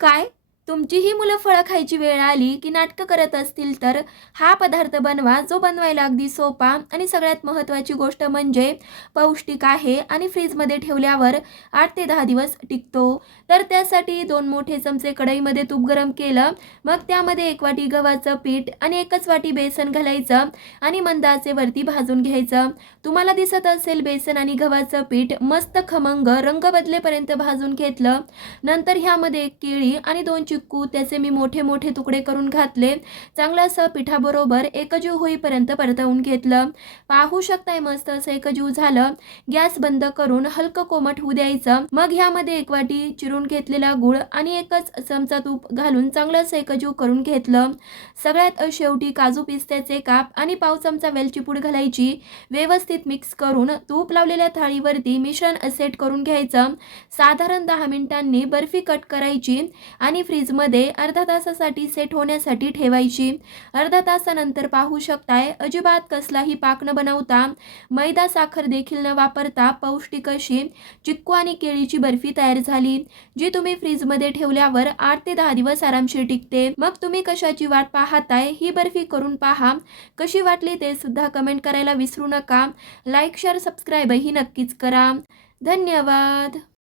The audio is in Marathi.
काय? तुमचीही मुलं फळं खायची वेळ आली की नाटकं करत असतील तर हा पदार्थ बनवा, जो बनवायला अगदी सोपा आणि सगळ्यात महत्त्वाची गोष्ट म्हणजे पौष्टिक आहे आणि फ्रीजमध्ये ठेवल्यावर 8 ते 10 दिवस टिकतो. तर त्यासाठी 2 मोठे चमचे कढईमध्ये तूप गरम केलं. मग त्यामध्ये 1 वाटी गव्हाचं पीठ आणि 1च वाटी बेसन घालायचं आणि मंद आचेवरती भाजून घ्यायचं. तुम्हाला दिसत असेल बेसन आणि गव्हाचं पीठ मस्त खमंग रंग बदलेपर्यंत भाजून घेतलं. नंतर ह्यामध्ये 1 केळी आणि 2 चिक्कू त्याचे मी मोठे मोठे तुकडे करून घातले. चांगलं असं पिठाबरोबर एकजीव होईपर्यंत परतवून घेतलं. पाहू शकताय मस्त असं एकजीव झालं. गॅस बंद करून हलकं कोमट होऊ द्यायचं. मग ह्यामध्ये 1 वाटी चिरून घेतलेला गूळ आणि 1च चमचा तूप घालून चांगलं असं एकजीव करून घेतलं. सगळ्यात शेवटी काजू पिस्त्याचे काप आणि पाव चमचा वेलची पूड घालायची. व्यवस्थित मिक्स करून तूप लावलेल्या थाळीवरती मिश्रण सेट करून घ्यायचं. साधारण 10 मिनिटांनी बर्फी कट करायची आणि फ्रीजमध्ये अर्धा तासासाठी सेट होण्यासाठी ठेवायची. अर्धा तासानंतर पाहू शकताय अजिबात कसलाही पाक न बनवता मैदा साखर देखील न वापरता पौष्टिक अशी चिक्कू आणि केळीची बर्फी तयार झाली, जी तुम्ही फ्रीजमध्ये ठेवल्यावर 8 ते 10 दिवस आरामशीर टिकते. मग तुम्ही कशाची वाट पाहताय? ही बर्फी करून पहा. कशी वाटली ते सुद्धा कमेंट करायला विसरू नका. लाईक शेअर सबस्क्राईबही नक्कीच करा. धन्यवाद.